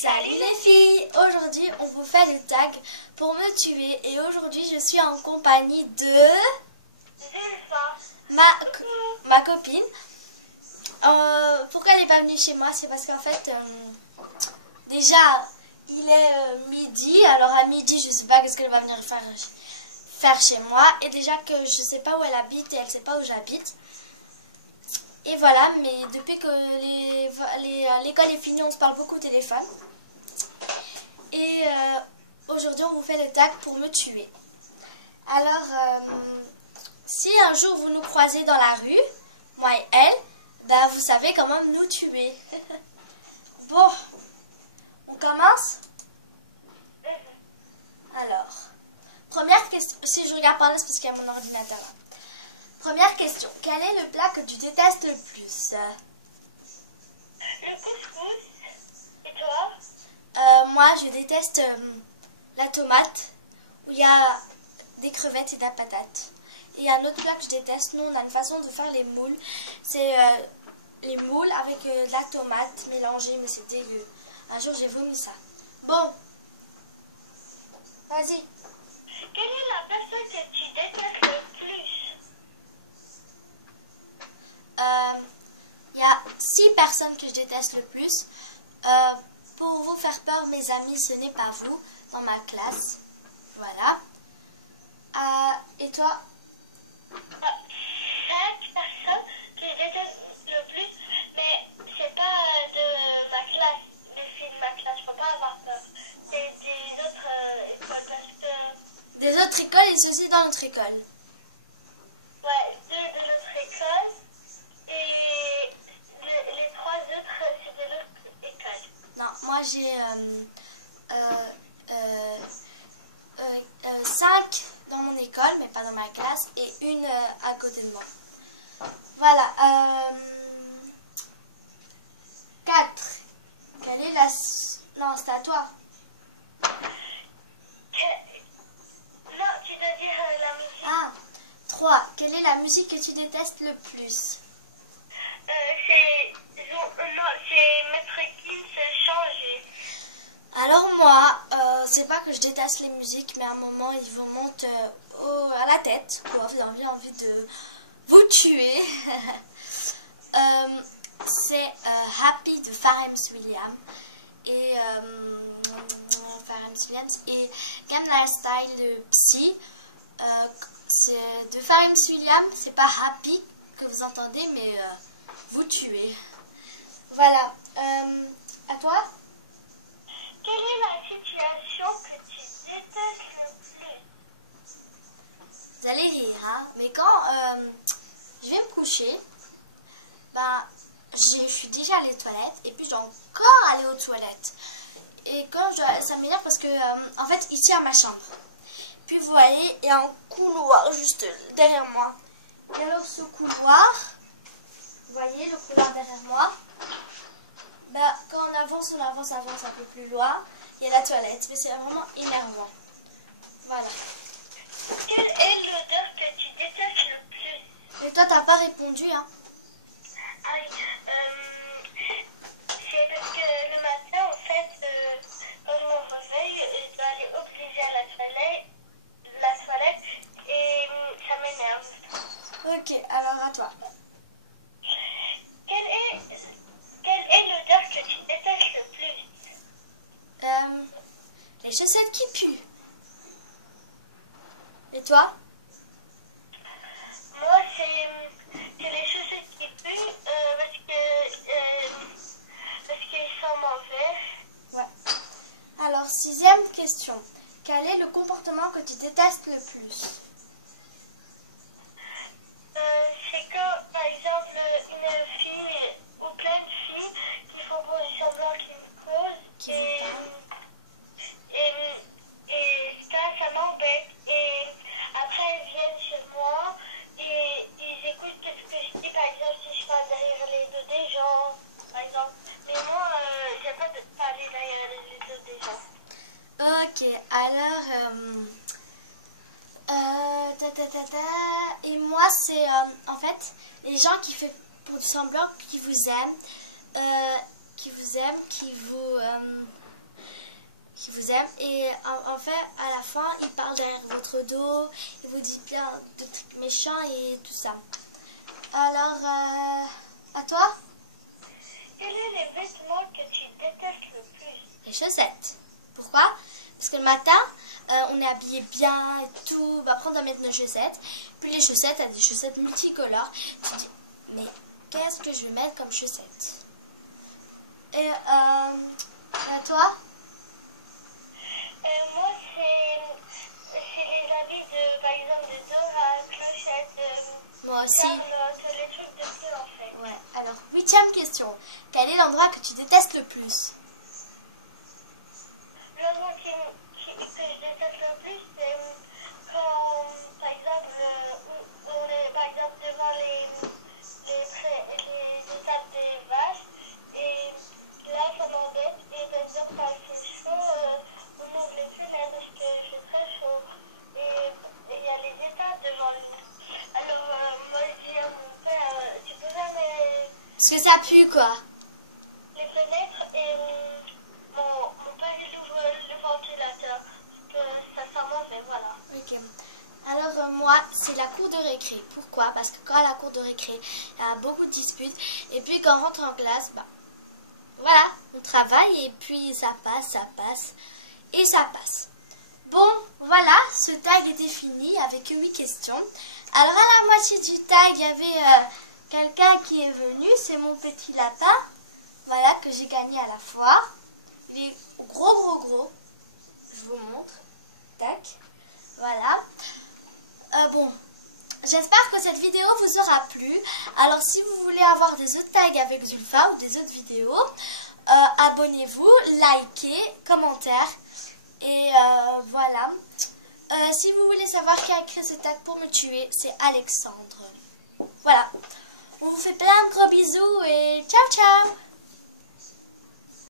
Salut les filles! Aujourd'hui on vous fait le tag pour me tuer et aujourd'hui je suis en compagnie de ma copine. Pourquoi elle n'est pas venue chez moi? C'est parce qu'en fait déjà il est midi, alors à midi je sais pas qu'est-ce qu'elle va venir faire chez moi et déjà que je sais pas où elle habite et elle sait pas où j'habite. Et voilà, mais depuis que l'école est finie, on se parle beaucoup au téléphone. Et aujourd'hui, on vous fait le tag pour me tuer. Alors, si un jour vous nous croisez dans la rue, moi et elle, ben vous savez comment nous tuer. Bon, on commence? Alors, première question, si je regarde par là, c'est parce qu'il y a mon ordinateur là. Première question, quel est le plat que tu détestes le plus? Le couscous. Et toi? Moi, je déteste la tomate, où il y a des crevettes et de la patate. Et il y a un autre plat que je déteste. Nous, on a une façon de faire les moules. C'est les moules avec de la tomate mélangée, mais c'est dégueu. Un jour, j'ai vomi ça. Bon, vas-y. Quelle est la personne que tu détestes le plus? Il y a 6 personnes que je déteste le plus. Pour vous faire peur, mes amis, ce n'est pas vous, dans ma classe. Voilà. Et toi? 5 personnes que je déteste le plus, mais c'est pas de ma classe, des filles de ma classe, faut pas avoir peur. C'est des autres écoles parce que... Des autres écoles et ceci dans notre école. Ouais, 2 de notre école et les 3 autres c'est de l'autre école. Non, moi j'ai 5 dans mon école, mais pas dans ma classe, et une à côté de moi. Voilà. 4. Quelle est la... Non, c'est à toi. Non, tu dois dire la musique. Ah, 3. Quelle est la musique que tu détestes le plus? C'est Maître Gims changer. Alors moi, c'est pas que je déteste les musiques, mais à un moment, ils vous montent à la tête. Quoi, vous avez envie de vous tuer. C'est Happy de Pharrell Williams. Et Pharrell Williams et Gangnam Style de Psy. C'est de Pharrell Williams, c'est pas Happy que vous entendez, mais vous tuez. Voilà. À toi? Quelle est la situation que tu détestes le plus? Vous allez rire, hein? Mais quand je vais me coucher, ben, je suis déjà allée aux toilettes et puis je dois encore aller aux toilettes. Et quand ça m'énerve parce que, en fait, ici à ma chambre. Puis vous voyez, il y a un couloir juste derrière moi. Et alors ce couloir, vous voyez le couloir derrière moi, ben, quand on avance un peu plus loin, il y a la toilette. Mais c'est vraiment énervant. Voilà. Quelle est l'odeur que tu détestes le plus? Et toi, t'as pas répondu, hein? Aïe, c'est parce que le matin, en fait, quand je me réveille, je dois aller obligée à la toilette et ça m'énerve. Ok, alors à toi. Quelle est l'odeur que tu détestes le plus? Les chaussettes qui puent. Et toi? Moi, c'est les chaussettes qui puent parce qu'ils sont mauvais. Ouais. Alors, 6e question. Quel est le comportement que tu détestes le plus? C'est quand, par exemple, une fille ou plein de filles qui font semblant qu'ils me causent et ça m'embête. Et après, elles viennent chez moi et ils écoutent ce que je dis, par exemple, si je parle derrière les dos des gens, par exemple. Mais moi, j'aime pas de parler derrière les dos des gens. Ok, alors... Et moi, c'est en fait les gens qui font pour du semblant, qui vous aiment, qui vous vous aime. Et en fait, à la fin, il parle derrière votre dos. Il vous dit plein de trucs méchants et tout ça. Alors, à toi? Quels sont les vêtements que tu détestes le plus? Les chaussettes. Pourquoi? Parce que le matin, on est habillé bien et tout. Après, on doit mettre nos chaussettes. Puis les chaussettes, il y a des chaussettes multicolores. Tu dis, mais qu'est-ce que je vais mettre comme chaussettes? Et à toi? Moi, c'est les habits de, par exemple, de Dora, Clochette, Moi aussi. Charlotte, les trucs de bleu en fait. Ouais. Alors, 8e question. Quel est l'endroit que tu détestes le plus? L'endroit que je déteste le plus, c'est quand, par exemple, où on est par exemple devant les étapes des vaches, et là ça m'embête, et par exemple quand il fait chaud, on ouvre les fenêtres parce qu'il fait très chaud, et il y a les étapes devant nous. Alors moi je dis à mon père, tu peux jamais Parce que ça pue, quoi. les fenêtres, et mon père il ouvre le ventilateur, parce que ça sent mauvais, voilà. Ok. Alors moi, c'est la cour de récré. Pourquoi? Parce que quand à la cour de récré, il y a beaucoup de disputes. Et puis quand on rentre en classe, bah voilà, on travaille et puis ça passe et ça passe. Bon, voilà, ce tag était fini avec 8 questions. Alors à la moitié du tag, il y avait quelqu'un qui est venu, c'est mon petit lapin. Voilà, que j'ai gagné à la foire. Il est gros. Je vous montre. Tac. Voilà. Bon, j'espère que cette vidéo vous aura plu. Alors si vous voulez avoir des autres tags avec Zulfa ou des autres vidéos, abonnez-vous, likez, commentaires. Et voilà. Si vous voulez savoir qui a écrit ce tag pour me tuer, c'est Alexandre. Voilà. On vous fait plein de gros bisous et ciao ciao.